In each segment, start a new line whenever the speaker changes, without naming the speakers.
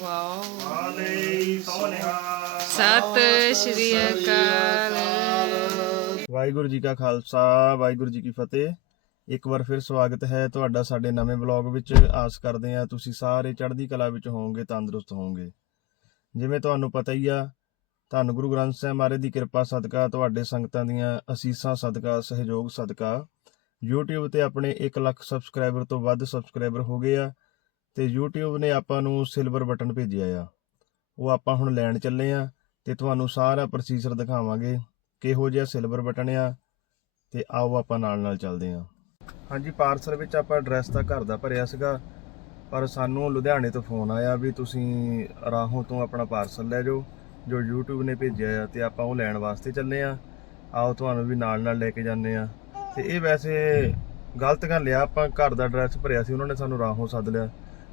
Wow.
ਆਲੇ ਸੋਨਿਹਾ
ਸਤਿ ਸ਼੍ਰੀ ਅਕਾਲ।
ਵਾਹਿਗੁਰੂ ਜੀ ਕਾ ਖਾਲਸਾ ਵਾਹਿਗੁਰੂ ਜੀ ਕੀ ਫਤਿਹ। ਇੱਕ ਵਾਰ ਫਿਰ ਸਵਾਗਤ ਹੈ ਤੁਹਾਡਾ ਸਾਡੇ ਨਵੇਂ ਬਲੌਗ ਵਿੱਚ। ਆਸ ਕਰਦੇ ਹਾਂ ਤੁਸੀਂ ਸਾਰੇ ਚੜ੍ਹਦੀ ਕਲਾ ਵਿੱਚ ਹੋਵੋਗੇ ਤੰਦਰੁਸਤ ਹੋਵੋਗੇ। ਜਿਵੇਂ ਤੁਹਾਨੂੰ ਪਤਾ ਹੀ ਆ ਧੰਨ ਗੁਰੂ ਗ੍ਰੰਥ ਸਾਹਿਬ ਮਹਾਰਾਜ ਦੀ ਕਿਰਪਾ ਸਦਕਾ ਤੁਹਾਡੇ ਸੰਗਤਾਂ ਦੀਆਂ ਅਸੀਸਾਂ ਸਦਕਾ ਸਹਿਯੋਗ ਸਦਕਾ। YouTube ਤੇ ਆਪਣੇ 1 ਲੱਖ ਸਬਸਕ੍ਰਾਈਬਰ ਤੋਂ ਵੱਧ ਸਬਸਕ੍ਰਾਈਬਰ ਹੋ ਗਏ ਆ। ਤੇ YouTube ਨੇ ਆਪਾਂ ਨੂੰ ਸਿਲਵਰ ਬਟਨ ਭੇਜਿਆ ਆ। ਉਹ ਆਪਾਂ ਹੁਣ ਲੈਣ ਚੱਲੇ ਆ ਤੇ ਤੁਹਾਨੂੰ ਸਾਰਾ ਪ੍ਰੋਸੀਜਰ ਦਿਖਾਵਾਂਗੇ ਕਿਹੋ ਜਿਹਾ ਸਿਲਵਰ ਬਟਨ ਆ ਤੇ ਆਓ ਆਪਾਂ ਨਾਲ ਨਾਲ ਚੱਲਦੇ ਹਾਂ ਹਾਂਜੀ ਪਾਰਸਲ ਵਿੱਚ ਆਪਾਂ ਐਡਰੈਸ ਤਾਂ ਘਰ ਦਾ ਭਰਿਆ ਸੀਗਾ, ਪਰ ਸਾਨੂੰ ਲੁਧਿਆਣੇ ਤੋਂ ਫੋਨ ਆਇਆ ਵੀ ਤੁਸੀਂ ਰਾਹੋਂ ਤੋਂ ਆਪਣਾ ਪਾਰਸਲ ਲੈ ਜਾਓ, ਜੋ YouTube ਨੇ ਭੇਜਿਆ ਆ ਤੇ ਆਪਾਂ ਉਹ ਲੈਣ ਵਾਸਤੇ ਚੱਲੇ ਆ। ਆਓ ਤੁਹਾਨੂੰ ਵੀ ਨਾਲ ਨਾਲ ਲੈ ਕੇ ਜਾਂਦੇ ਆ। ਤੇ ਇਹ ਵੈਸੇ ਗਲਤ ਗੱਲ ਲਿਆ ਆਪਾਂ ਘਰ ਦਾ ਐਡਰੈਸ ਭਰਿਆ ਸੀ, ਉਹਨਾਂ ਨੇ ਸਾਨੂੰ ਰਾਹੋਂ ਸੱਦ ਲਿਆ।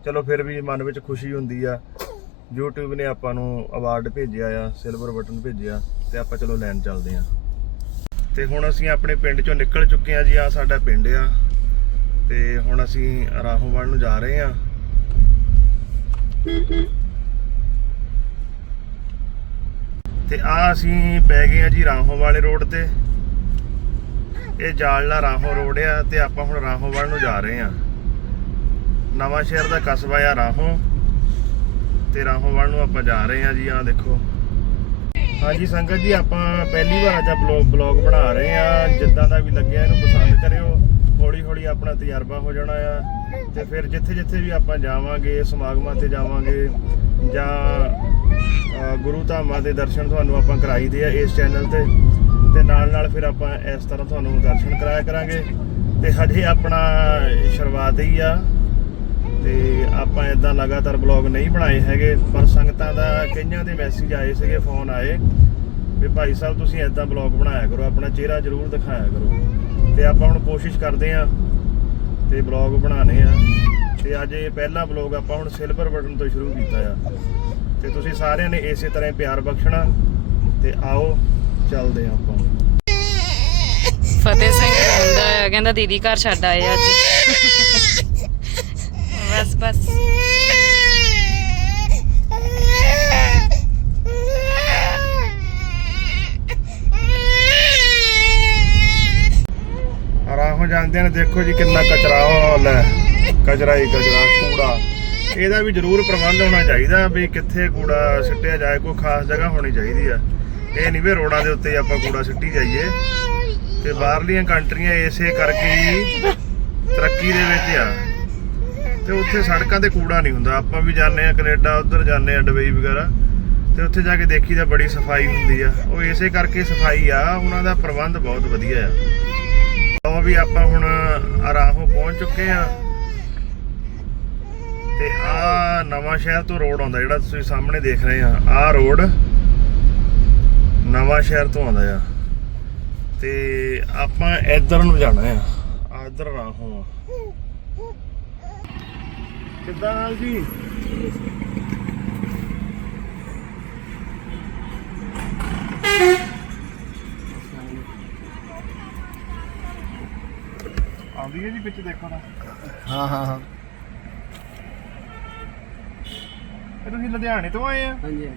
ਚਲੋ ਫਿਰ ਵੀ ਮਨ ਵਿੱਚ ਖੁਸ਼ੀ ਹੁੰਦੀ ਆ। YouTube ਨੇ ਆਪਾਂ ਨੂੰ ਅਵਾਰਡ ਭੇਜਿਆ ਆ ਸਿਲਵਰ ਬਟਨ ਭੇਜਿਆ, ਤੇ ਆਪਾਂ ਚਲੋ ਲੈਣ ਚੱਲਦੇ ਆ। ਤੇ ਹੁਣ ਅਸੀਂ ਆਪਣੇ ਪਿੰਡ ਚੋਂ ਨਿਕਲ ਚੁੱਕੇ ਆ ਜੀ ਆ ਸਾਡਾ ਪਿੰਡ ਆ। ਤੇ ਹੁਣ ਅਸੀਂ ਰਾਹੋਵਾਲ ਨੂੰ ਜਾ ਰਹੇ ਆ। ਤੇ ਆ ਅਸੀਂ ਪੈ ਗਏ ਆ ਜੀ ਰਾਹੋਂ ਵਾਲੇ ਰੋਡ ਤੇ। ਇਹ ਜਾਲਨਾ ਰਾਹੋਂ ਰੋਡ ਆ, ਤੇ ਆਪਾਂ ਹੁਣ ਰਾਹੋਂ ਵਾਲ ਨੂੰ ਜਾ ਰਹੇ ਆ। ਨਵਾਂ ਸ਼ਹਿਰ ਦਾ ਕਸਬਾ ਆ ਰਾਹੋਂ। ਤੇ ਰਾਹੋਵਾਲ ਨੂੰ ਆਪਾਂ ਜਾ ਰਹੇ ਹਾਂ ਜੀ ਆ ਦੇਖੋ। ਹਾਂਜੀ, ਸੰਗਤ ਜੀ, ਆਪਾਂ ਪਹਿਲੀ ਵਾਰ ਅੱਜ ਬਲੌਗ ਬਲੌਗ ਬਣਾ ਰਹੇ ਆ ਜਿੱਦਾਂ ਦਾ ਵੀ ਲੱਗਿਆ, ਇਹਨੂੰ ਪਸੰਦ ਕਰਿਓ। ਹੌਲੀ ਹੌਲੀ ਆਪਣਾ ਤਜਰਬਾ ਹੋ ਜਾਣਾ ਆ। ਤੇ ਫਿਰ ਜਿੱਥੇ ਜਿੱਥੇ ਵੀ ਆਪਾਂ ਜਾਵਾਂਗੇ, ਸਮਾਗਮਾਂ ਤੇ ਜਾਵਾਂਗੇ, ਜਾਂ ਗੁਰੂ ਧਾਮਾਂ ਦੇ ਦਰਸ਼ਨ ਤੁਹਾਨੂੰ ਆਪਾਂ ਕਰਾਈਦੇ ਆ ਇਸ ਚੈਨਲ ਤੇ। ਤੇ ਨਾਲ ਨਾਲ ਫਿਰ ਆਪਾਂ ਇਸ ਤਰ੍ਹਾਂ ਤੁਹਾਨੂੰ ਦਰਸ਼ਨ ਕਰਾਇਆ ਕਰਾਂਗੇ। ਤੇ ਹਜੇ ਆਪਣਾ ਸ਼ੁਰੂਆਤ ਹੀ ਆ। ਤੇ ਆਪਾਂ ਇਦਾਂ ਲਗਾਤਾਰ ਬਲੌਗ ਨਹੀਂ ਬਣਾਏ ਹੈਗੇ, ਪਰ ਸੰਗਤਾਂ ਦਾ ਕਈਆਂ ਦੇ ਮੈਸੇਜ ਆਏ ਸੀਗੇ ਫੋਨ ਆਏ ਵੀ ਭਾਈ ਸਾਹਿਬ ਤੁਸੀਂ ਇਦਾਂ ਬਲੌਗ ਬਣਾਇਆ ਕਰੋ, ਆਪਣਾ ਚਿਹਰਾ ਜ਼ਰੂਰ ਦਿਖਾਇਆ ਕਰੋ। ਤੇ ਆਪਾਂ ਹੁਣ ਕੋਸ਼ਿਸ਼ ਕਰਦੇ ਆਂ ਤੇ ਬਲੌਗ ਬਣਾਣੇ ਆ ਤੇ ਅੱਜ ਇਹ ਪਹਿਲਾ ਬਲੌਗ ਆਪਾਂ ਹੁਣ ਸਿਲਵਰ ਬਟਨ ਤੋਂ ਸ਼ੁਰੂ ਕੀਤਾ ਆ। ਤੇ ਤੁਸੀਂ ਸਾਰਿਆਂ ਨੇ ਇਸੇ ਤਰ੍ਹਾਂ ਪਿਆਰ ਬਖਸ਼ਣਾ। ਤੇ ਆਓ, ਚੱਲਦੇ ਆਂ ਆਪਾਂ।
ਫਤਿਹ ਸਿੰਘ ਕਹਿੰਦਾ ਹੈ ਕਹਿੰਦਾ ਦੀਦੀ ਘਰ ਛੱਡ ਆਏ ਅੱਜ। ਬਸ ਬਸ
ਰਾਹੋਂ ਜਾਂਦੇ ਨੇ, ਦੇਖੋ ਜੀ ਕਿੰਨਾ ਕਚਰਾ ਹੋ। ਲੈ ਕਚਰਾ ਹੀ ਕਚਰਾ, ਕੂੜਾ। ਇਹਦਾ ਵੀ ਜ਼ਰੂਰ ਪ੍ਰਬੰਧ ਹੋਣਾ ਚਾਹੀਦਾ ਵੀ ਕਿੱਥੇ ਕੂੜਾ ਸਿੱਟਿਆ ਜਾਏ, ਕੋਈ ਖਾਸ ਜਗ੍ਹਾ ਹੋਣੀ ਚਾਹੀਦੀ ਆ। ਇਹ ਨਹੀਂ ਵੀ ਰੋਡਾਂ ਦੇ ਉੱਤੇ ਹੀ ਆਪਾਂ ਕੂੜਾ ਸਿੱਟੀ ਜਾਈਏ। ਤੇ ਬਾਹਰਲੀਆਂ ਕੰਟਰੀਆਂ ਇਸੇ ਕਰਕੇ ਹੀ ਤਰੱਕੀ ਦੇ ਵਿੱਚ ਆ। ਤੇ ਉੱਥੇ ਸੜਕਾਂ ਤੇ ਕੂੜਾ ਨਹੀਂ ਹੁੰਦਾ। ਆਪਾਂ ਵੀ ਜਾਂਦੇ ਆ ਕੈਨੇਡਾ, ਉੱਧਰ ਜਾਂਦੇ ਆ ਦੁਬਈ ਵਗੈਰਾ। ਤੇ ਉੱਥੇ ਜਾ ਕੇ ਦੇਖੀ ਤਾਂ ਬੜੀ ਸਫ਼ਾਈ ਹੁੰਦੀ ਆ। ਉਹ ਇਸੇ ਕਰਕੇ ਸਫ਼ਾਈ ਆ, ਉਹਨਾਂ ਦਾ ਪ੍ਰਬੰਧ ਬਹੁਤ ਵਧੀਆ ਆ। ਉਹ ਵੀ ਆਪਾਂ ਹੁਣ ਰਾਹੋਂ ਪਹੁੰਚ ਚੁੱਕੇ ਆ। ਤੇ ਆ ਨਵਾਂ ਸ਼ਹਿਰ ਤੋਂ ਰੋਡ ਆਉਂਦਾ, ਜਿਹੜਾ ਤੁਸੀਂ ਸਾਹਮਣੇ ਦੇਖ ਰਹੇ ਆ। ਆ ਰੋਡ ਨਵਾਂ ਸ਼ਹਿਰ ਤੋਂ ਆਉਂਦਾ ਆ। ਤੇ ਆਪਾਂ ਇੱਧਰ ਨੂੰ ਜਾਣਾ ਆ। ਆ ਇੱਧਰ ਰਾਹੋਂ ਆ। ਕਿੱਦਾਂ ਹਾਲ ਜੀ? ਆਉਂਦੀ ਹੈ ਜੀ ਵਿੱਚ ਦੇਖੋ ਨਾ
ਹਾਂ ਹਾਂ ਹਾਂ।
ਇਹ ਤੁਸੀਂ ਲੁਧਿਆਣੇ ਤੋਂ ਆਏ ਆ?
ਹਾਂਜੀ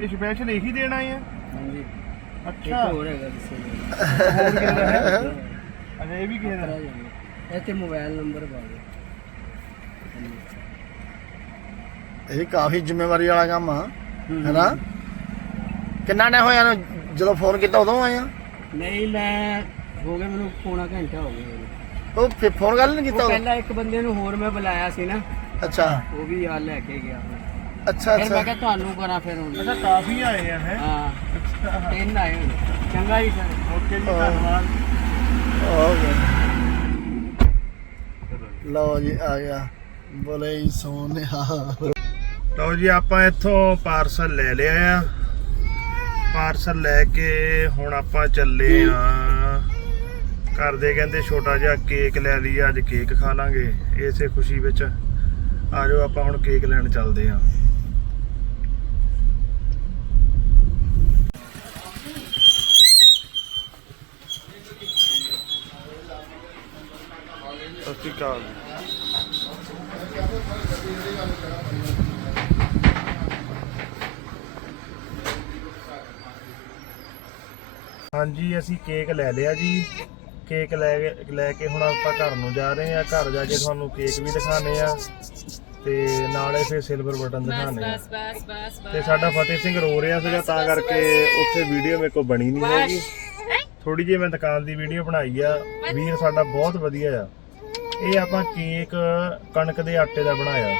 ਇਹ ਸਪੈਸ਼ਲ ਇਹੀ ਦੇਣ ਆਏ ਆ?
ਹਾਂਜੀ।
ਅੱਛਾ।
ਹੋਰ ਹੈਗਾ ਕਿਸੇ
ਹੋਰ ਕਿਸੇ ਦਾ ਹੈ। ਅੱਛਾ ਇਹ ਵੀ ਕਿਸੇ ਦਾ
ਤੇ ਮੋਬਾਈਲ ਨੰਬਰ ਪਾ ਦਿਓ।
ਇਹ ਕਾਫੀ ਜ਼ਿੰਮੇਵਾਰੀ ਵਾਲਾ ਕੰਮ ਆ ਹੈਨਾ? ਕਿੰਨਾ ਟਾਈਮ ਹੋਇਆ ਜਦੋਂ ਫੋਨ ਕੀਤਾ ਉਦੋਂ ਆਏ ਆ?
ਨਹੀਂ ਮੈਂ ਹੋ ਗਿਆ ਮੈਨੂੰ ਪੌਣਾ ਘੰਟਾ ਹੋ ਗਿਆ। ਮੈਨੂੰ।
ਉਹ ਫਿਰ ਫੋਨ ਗੱਲ ਨਹੀਂ ਕੀਤਾ
ਉਹ
ਉਦੋਂ?
ਪਹਿਲਾਂ ਇੱਕ ਬੰਦੇ ਨੂੰ ਹੋਰ ਮੈਂ ਬੁਲਾਇਆ ਸੀ ਨਾ।
ਅੱਛਾ।
ਉਹ ਵੀ ਆ ਲੈ ਕੇ ਗਿਆ।
ਅੱਛਾ
ਫਿਰ ਮੈਂ
ਅੱਛਾ।
ਕਿਹਾ ਤੁਹਾਨੂੰ ਕਰਾਂ ਫਿਰ ਹੁਣ।
ਅੱਛਾ ਕਾਫੀ ਆਏ ਆ ਹੈ।
ਹਾਂ ਤਿੰਨ ਆਏ ਹੋਏ। ਚੰਗਾ ਜੀ ਸਰ
ਓਕੇ ਜੀ ਧੰਨਵਾਦ।
ਓਕੇ ਲਓ ਜੀ ਆ ਗਿਆ। ਬੋਲੇ ਹੀ ਸੋਨਿਆ
ਲਓ ਜੀ, ਆਪਾਂ ਇੱਥੋਂ ਪਾਰਸਲ ਲੈ ਲਿਆ ਆ। ਪਾਰਸਲ ਲੈ ਕੇ ਹੁਣ ਆਪਾਂ ਚੱਲੇ ਆ। ਘਰ ਦੇ ਕਹਿੰਦੇ ਛੋਟਾ ਜਿਹਾ ਕੇਕ ਲੈ ਲਈ, ਅੱਜ ਕੇਕ ਖਾ ਲਾਂਗੇ। ਇਸੇ ਖੁਸ਼ੀ ਵਿੱਚ ਆ ਜਾਓ ਆਪਾਂ ਹੁਣ ਕੇਕ ਲੈਣ ਚੱਲਦੇ ਆ। ਸਤਿ ਸ਼੍ਰੀ ਅਕਾਲ। ਹਾਂਜੀ ਅਸੀਂ ਕੇਕ ਲੈ ਲਿਆ ਜੀ। ਕੇਕ ਲੈ ਕੇ ਲੈ ਕੇ ਹੁਣ ਆਪਾਂ ਘਰ ਨੂੰ ਜਾ ਰਹੇ ਆ ਘਰ ਜਾ ਕੇ ਤੁਹਾਨੂੰ ਕੇਕ ਵੀ ਦਿਖਾਣੇ ਆ ਤੇ ਨਾਲੇ ਫਿਰ ਸਿਲਵਰ ਬਟਨ ਦਿਖਾਣੇ ਆ
ਬਸ ਬਸ ਬਸ
ਤੇ ਸਾਡਾ ਫਤਿਹ ਸਿੰਘ ਰੋ ਰਿਹਾ ਸੀਗਾ ਤਾਂ ਕਰਕੇ ਉੱਥੇ ਵੀਡੀਓ ਮੇਰੇ ਕੋਲ ਬਣੀ ਨਹੀਂ ਹੈਗੀ। ਥੋੜੀ ਜਿਹੀ ਮੈਂ ਦੁਕਾਨ ਦੀ ਵੀਡੀਓ ਬਣਾਈ ਆ। ਵੀਰ ਸਾਡਾ ਬਹੁਤ ਵਧੀਆ ਆ। ਇਹ ਆਪਾਂ ਕੇਕ ਕਣਕ ਦੇ ਆਟੇ ਦਾ ਬਣਾਇਆ।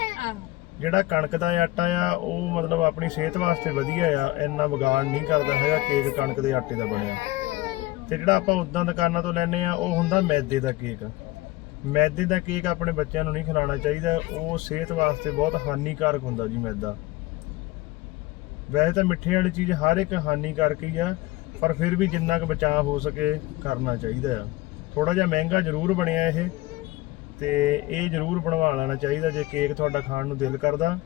ਜਿਹੜਾ ਕਣਕ ਦਾ ਆਟਾ ਆ, ਉਹ ਮਤਲਬ ਆਪਣੀ ਸਿਹਤ ਵਾਸਤੇ ਵਧੀਆ ਆ, ਇੰਨਾ ਵਿਗਾੜ ਨਹੀਂ ਕਰਦਾ ਹੈਗਾ ਕੇਕ ਕਣਕ ਦੇ ਆਟੇ ਦਾ ਬਣਿਆ। ਤੇ ਜਿਹੜਾ ਆਪਾਂ ਉਦਾਂ ਦੁਕਾਨਾਂ ਤੋਂ ਲੈਨੇ ਆ, ਉਹ ਹੁੰਦਾ ਮੈਦੇ ਦਾ ਕੇਕ। ਮੈਦੇ ਦਾ ਕੇਕ ਆਪਣੇ ਬੱਚਿਆਂ ਨੂੰ ਨਹੀਂ ਖਿਲਾਉਣਾ ਚਾਹੀਦਾ, ਉਹ ਸਿਹਤ ਵਾਸਤੇ ਬਹੁਤ ਹਾਨੀਕਾਰਕ ਹੁੰਦਾ ਜੀ ਮੈਦਾ। ਵੈਸੇ ਤਾਂ ਮਿੱਠੇ ਵਾਲੀ ਚੀਜ਼ ਹਰ ਇੱਕ ਹਾਨੀਕਾਰਕ ਹੀ ਆ, ਪਰ ਫਿਰ ਵੀ ਜਿੰਨਾ ਕੁ ਬਚਾਅ ਹੋ ਸਕੇ ਕਰਨਾ ਚਾਹੀਦਾ ਆ। ਥੋੜਾ ਜਿਹਾ ਮਹਿੰਗਾ ਜ਼ਰੂਰ ਬਣਿਆ ਇਹ ਤੇ ਇਹ ਜ਼ਰੂਰ ਬਣਵਾ ਲੈਣਾ ਚਾਹੀਦਾ ਜੇ ਕੇਕ ਤੁਹਾਡਾ ਖਾਣ ਨੂੰ ਦਿਲ ਕਰਦਾ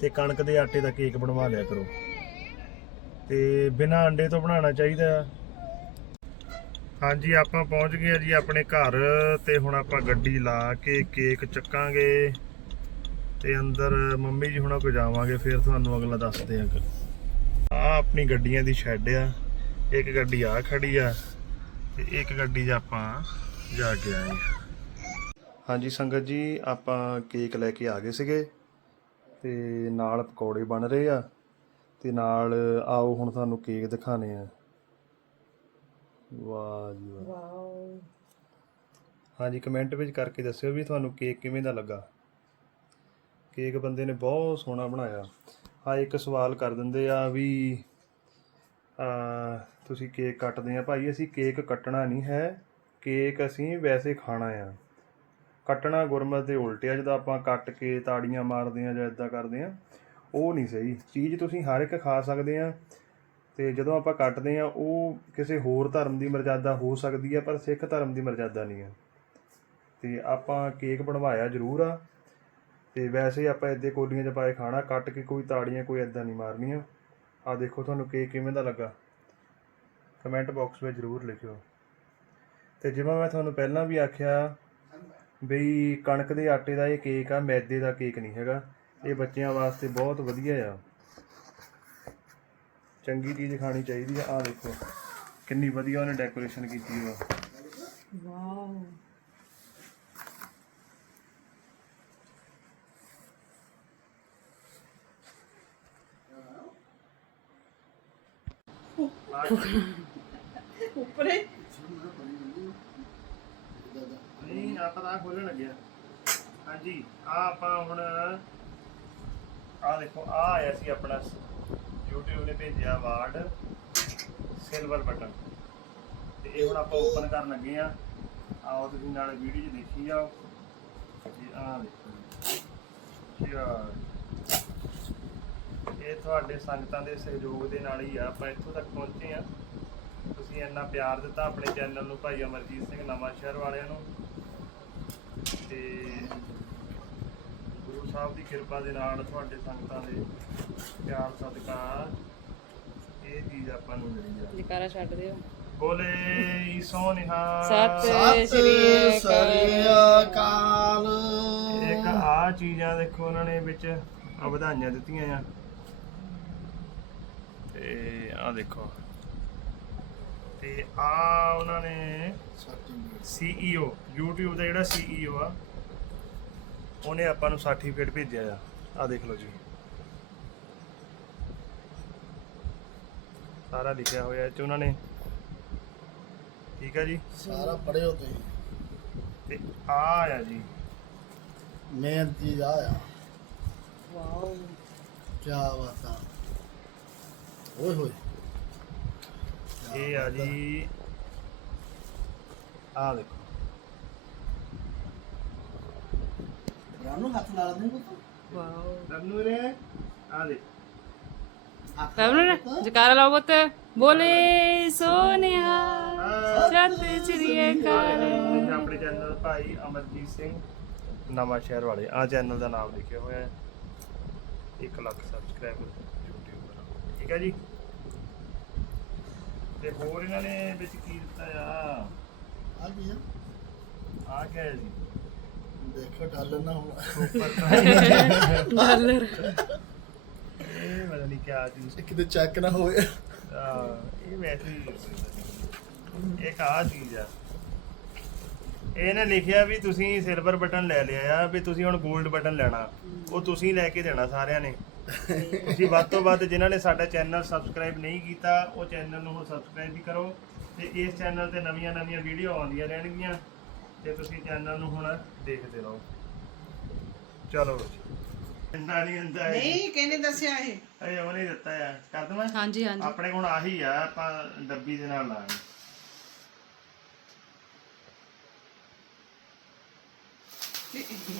ਤੇ ਕਣਕ ਦੇ ਆਟੇ ਦਾ ਕੇਕ ਬਣਵਾ ਲਿਆ ਕਰੋ। ਤੇ ਬਿਨਾਂ ਅੰਡੇ ਤੋਂ ਬਣਾਉਣਾ ਚਾਹੀਦਾ। ਆ ਹਾਂਜੀ, ਆਪਾਂ ਪਹੁੰਚ ਗਏ ਆ ਜੀ ਆਪਣੇ ਘਰ ਤੇ ਹੁਣ ਆਪਾਂ ਗੱਡੀ ਲਾ ਕੇ ਕੇਕ ਚੱਕਾਂਗੇ ਤੇ ਅੰਦਰ ਮੰਮੀ ਜੀ ਹੁਣਾਂ ਕੋ ਜਾਵਾਂਗੇ, ਫਿਰ ਤੁਹਾਨੂੰ ਅਗਲਾ ਦੱਸਦੇ ਆ ਆ ਆਪਣੀ ਗੱਡੀਆਂ ਦੀ ਸ਼ੈੱਡ ਆ, ਇੱਕ ਗੱਡੀ ਆ ਖੜੀ ਆ ਤੇ ਇੱਕ ਗੱਡੀ 'ਚ ਆਪਾਂ ਜਾ ਕੇ ਆਏ ਹਾਂਜੀ ਸੰਗਤ ਜੀ ਆਪਾਂ ਕੇਕ ਲੈ ਕੇ ਆ ਗਏ ਸੀਗੇ ਤੇ ਨਾਲ ਪਕੌੜੇ ਬਣ ਰਹੇ ਆ ਤੇ ਨਾਲ ਆਓ ਹੁਣ ਤੁਹਾਨੂੰ ਕੇਕ ਦਿਖਾਣੇ ਆ। ਵਾਹ ਜੀ ਵਾਹ। ਹਾਂਜੀ ਕਮੈਂਟ ਵਿੱਚ ਕਰਕੇ ਦੱਸਿਓ ਵੀ ਤੁਹਾਨੂੰ ਕੇਕ ਕਿਵੇਂ ਦਾ ਲੱਗਾ। ਕੇਕ ਬੰਦੇ ਨੇ ਬਹੁਤ ਸੋਹਣਾ ਬਣਾਇਆ। ਹਾਂ ਇੱਕ ਸਵਾਲ ਕਰ ਦਿੰਦੇ ਆ ਵੀ ਆ ਤੁਸੀਂ ਕੇਕ ਕੱਟਦੇ ਆ। ਭਾਈ ਅਸੀਂ ਕੇਕ ਕੱਟਣਾ ਨਹੀਂ ਹੈ। ਕੇਕ ਅਸੀਂ ਵੈਸੇ ਖਾਣਾ ਆ। ਕੱਟਣਾ ਗੁਰਮਤ ਦੇ ਉਲਟ ਆ, ਜਦੋਂ ਆਪਾਂ ਕੱਟ ਕੇ ਤਾੜੀਆਂ ਮਾਰਦੇ ਆ ਜਾਂ ਇਦਾਂ ਕਰਦੇ ਆ, ਉਹ ਨਹੀਂ ਸਹੀ। ਚੀਜ਼ ਤੁਸੀਂ ਹਰ ਇੱਕ ਖਾ ਸਕਦੇ ਆ ਤੇ ਜਦੋਂ ਆਪਾਂ ਕੱਟਦੇ ਆ, ਉਹ ਕਿਸੇ ਹੋਰ ਧਰਮ ਦੀ ਮਰਜ਼ਾਦਾ ਹੋ ਸਕਦੀ ਆ, ਪਰ ਸਿੱਖ ਧਰਮ ਦੀ ਮਰਜ਼ਾਦਾ ਨਹੀਂ ਆ। ਤੇ ਆਪਾਂ ਕੇਕ ਬਣਵਾਇਆ ਜ਼ਰੂਰ ਆ, ਤੇ ਵੈਸੇ ਆਪਾਂ ਇੱਦੇ ਕੋਲੀਆਂ 'ਚ ਪਾਏ ਖਾਣਾ, ਕੱਟ ਕੇ ਕੋਈ ਤਾੜੀਆਂ, ਕੋਈ ਐਦਾਂ ਨਹੀਂ ਮਾਰਨੀਆਂ। ਆ ਦੇਖੋ ਤੁਹਾਨੂੰ ਕੇਕ ਕਿਵੇਂ ਦਾ ਲੱਗਾ। ਕਮੈਂਟ ਬਾਕਸ ਵਿੱਚ ਜ਼ਰੂਰ ਲਿਖਿਓ। ਤੇ ਜਿਵੇਂ ਮੈਂ ਤੁਹਾਨੂੰ ਪਹਿਲਾਂ ਵੀ ਆਖਿਆ ਬਈ ਕਣਕ ਦੇ ਆਟੇ ਦਾ ਇਹ ਕੇਕ ਆ ਮੈਦੇ ਦਾ ਕੇਕ ਨਹੀਂ ਹੈਗਾ। ਇਹ ਬੱਚਿਆਂ ਵਾਸਤੇ ਬਹੁਤ ਵਧੀਆ ਆ। ਚੰਗੀ ਚੀਜ਼ ਖਾਣੀ ਚਾਹੀਦੀ ਆ। ਆ ਦੇਖੋ ਕਿੰਨੀ ਵਧੀਆ ਉਹਨੇ ਡੈਕੋਰੇਸ਼ਨ ਕੀਤੀ ਹੋਆ ਨਹੀਂ ਆਪਾਂ ਤਾਂ ਖੋਲਣ ਲੱਗਿਆ। ਹਾਂਜੀ, ਆ ਆਪਾਂ ਹੁਣ ਆ ਦੇਖੋ, ਆ ਆਇਆ ਸੀ ਆਪਣਾ YouTube ਨੇ ਭੇਜਿਆ ਅਵਾਰਡ ਸਿਲਵਰ ਬਟਨ ਤੇ ਇਹ ਹੁਣ ਆਪਾਂ ਓਪਨ ਕਰਨ ਲੱਗੇ ਆ। ਆਓ ਤੁਸੀਂ ਨਾਲ ਵੀਡੀਓ 'ਚ ਦੇਖੀ ਜਾਓ। ਜੀ ਆ ਦੇਖੋ ਯਾਰ ਇਹ ਤੁਹਾਡੇ ਸੰਗਤਾਂ ਦੇ ਸਹਿਯੋਗ ਦੇ ਨਾਲ ਹੀ ਆ। ਆਪਾਂ ਇੱਥੋਂ ਤੱਕ ਪਹੁੰਚੇ ਆ। ਤੁਸੀਂ ਇੰਨਾ ਪਿਆਰ ਦਿੱਤਾ ਆਪਣੇ ਚੈਨਲ ਨੂੰ, ਭਾਈ ਅਮਰਜੀਤ ਸਿੰਘ ਨਵਾਂ ਸ਼ਹਿਰ ਵਾਲਿਆਂ ਨੂੰ। ਤੇ ਗੁਰੂ ਸਾਹਿਬ ਦੀ ਕਿਰਪਾ ਦੇ ਨਾਲ ਤੁਹਾਡੇ ਸੰਗਤਾਂ ਦੇ ਪਿਆਰ ਸਦਕਾ ਇਹ ਚੀਜ਼ ਆਪਾਂ ਨੂੰ ਮਿਲੀ ਆ।
ਜਕਾਰਾ ਛੱਡ ਦਿਓ।
ਬੋਲੇ ਸੋਨਿਹਾ
ਸਤਿ ਸ਼੍ਰੀ ਅਕਾਲ
ਅਕਾਲ।
ਇੱਕ ਆ ਚੀਜ਼ਾਂ ਦੇਖੋ ਉਹਨਾਂ ਨੇ ਵਿੱਚ ਆ ਵਧਾਈਆਂ ਦਿੱਤੀਆਂ ਆ। ਤੇ ਆ ਦੇਖੋ। ਤੇ ਆ ਉਹਨਾਂ ਨੇ CEO YouTube ਦਾ ਜਿਹੜਾ CEO ਆ ਉਹਨੇ ਆਪਾਂ ਨੂੰ ਸਰਟੀਫਿਕੇਟ ਭੇਜਿਆ ਆ। ਆ ਦੇਖ ਲਓ ਜੀ। ਸਾਰਾ ਲਿਖਿਆ ਹੋਇਆ ਚ ਉਹਨਾਂ ਨੇ। ਠੀਕ ਹੈ ਜੀ?
ਸਾਰਾ ਪੜਿਓ ਤੁਸੀਂ।
ਤੇ ਆ ਆ ਜੀ।
ਮੇਨ ਚੀਜ਼ ਆ ਆ। ਵਾਓ। ਕੀ ਬਾਤਾਂ। ਓਏ ਹੋਏ।
ਇਹ ਆ ਜੀ। ਆ ਦੇਖੋ।
ਰਾਨੂ ਹੱਥ ਲਾ ਲੈਂਦੇ ਪੁੱਤ।
ਵਾਓ
ਨੰਨੂ ਨੇ ਆ ਦੇ
ਹੱਥ
ਕਮਨ ਜਕਾਰਾ ਲਾਓ ਪੁੱਤ। ਬੋਲੇ ਸੋਨਿਆ ਸਤਿ ਸ਼੍ਰੀ ਅਕਾਲ
ਇਹ ਆਪਣੇ ਚੈਨਲ ਭਾਈ ਅਮਰਜੀਤ ਸਿੰਘ ਨਵਾਂ ਸ਼ਹਿਰ ਵਾਲੇ। ਆ ਚੈਨਲ ਦਾ ਨਾਮ ਲਿਖਿਆ ਹੋਇਆ ਹੈ। 1 ਲੱਖ ਸਬਸਕ੍ਰਾਈਬਰ YouTube ਦਾ ਠੀਕ ਹੈ ਜੀ? ਤੇ ਹੋਰ ਇਹਨਾਂ ਨੇ ਵਿੱਚ ਕੀ ਦਿੱਤਾ ਆ?
ਆ ਕੀ ਆ?
ਆ ਕਿਆ ਹੈ ਜੀ।
ਦੇਖੋ ਡਾਲਰ ਨਾ ਹੁਣ।
ਡਾਲਰ
ਇਹ ਪਤਾ ਨਹੀਂ ਕਿਆ ਚੀਜ਼।
ਕਿਤੇ ਚੈੱਕ ਨਾ ਹੋਵੇ।
ਆ ਇਹ ਵੈਸੇ ਹੀ ਇੱਕ ਆ ਚੀਜ਼ ਆ। ਇਹਨੇ ਲਿਖਿਆ ਵੀ ਤੁਸੀਂ ਸਿਲਵਰ ਬਟਨ ਲੈ ਲਿਆ ਆ ਵੀ ਤੁਸੀਂ ਹੁਣ 골ਡ ਬਟਨ ਲੈਣਾ। ਉਹ ਤੁਸੀਂ ਲੈ ਕੇ ਦੇਣਾ ਸਾਰਿਆਂ ਨੇ। ਤੁਸੀਂ ਵੱਧ ਤੋਂ ਵੱਧ ਜਿਨ੍ਹਾਂ ਨੇ ਸਾਡਾ ਚੈਨਲ ਸਬਸਕ੍ਰਾਈਬ ਨਹੀਂ ਕੀਤਾ ਉਹ ਚੈਨਲ ਨੂੰ ਹੁਣ ਸਬਸਕ੍ਰਾਈਬ ਵੀ ਕਰੋ ਤੇ ਇਸ ਚੈਨਲ ਤੇ ਨਵੀਆਂ ਨਵੀਆਂ ਵੀਡੀਓ ਆਉਂਦੀਆਂ ਰਹਿਣਗੀਆਂ ਤੇ ਤੁਸੀਂ ਚੈਨਲ ਨੂੰ ਹੁਣ ਦੇਖਦੇ ਰਹੋ। ਚਲੋ ਇੰਨਾ ਨਹੀਂ ਹੁੰਦਾ ਇਹ।
ਨਹੀਂ ਕਿਹਨੇ ਦੱਸਿਆ ਇਹ?
ਇਹ ਉਹਨੇ ਦਿੱਤਾ ਆ। ਕਰ ਦਵਾਂ?
ਹਾਂਜੀ ਹਾਂਜੀ।
ਆਪਣੇ ਕੋਲ ਆਹੀ ਆ ਆਪਾਂ ਡੱਬੀ ਦੇ ਨਾਲ ਲਾਂਗੇ।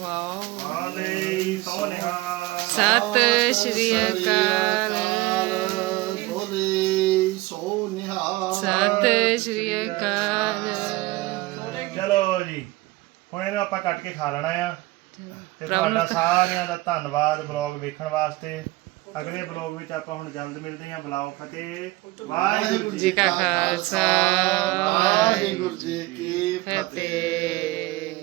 ਵਾਓ
ਆਲੇ ਸੋਨਿਹਾ
ਸਤਿ ਸ਼੍ਰੀ ਅਕਾਲ।
ਬੋਲੇ ਸੋ ਨਿਹਾਲ
ਸਤਿ ਸ਼੍ਰੀ ਅਕਾਲ
ਚਲੋ ਜੀ ਹੁਣ ਇਹਨੂੰ ਆਪਾਂ ਕੱਟ ਕੇ ਖਾ ਲੈਣਾ ਆ। ਤੇ ਤੁਹਾਡਾ ਸਾਰਿਆਂ ਦਾ ਧੰਨਵਾਦ ਬਲੌਗ ਵੇਖਣ ਵਾਸਤੇ। ਅਗਲੇ ਬਲੌਗ ਵਿੱਚ ਆਪਾਂ ਹੁਣ ਜਲਦ ਮਿਲਦੇ ਹਾਂ। ਬੁਲਾਓ ਫਤਿਹ। ਵਾਹਿਗੁਰੂ
ਜੀ ਕਾ ਖਾਲਸਾ।
ਵਾਹਿਗੁਰੂ ਜੀ ਕੀ
ਫਤਿਹ।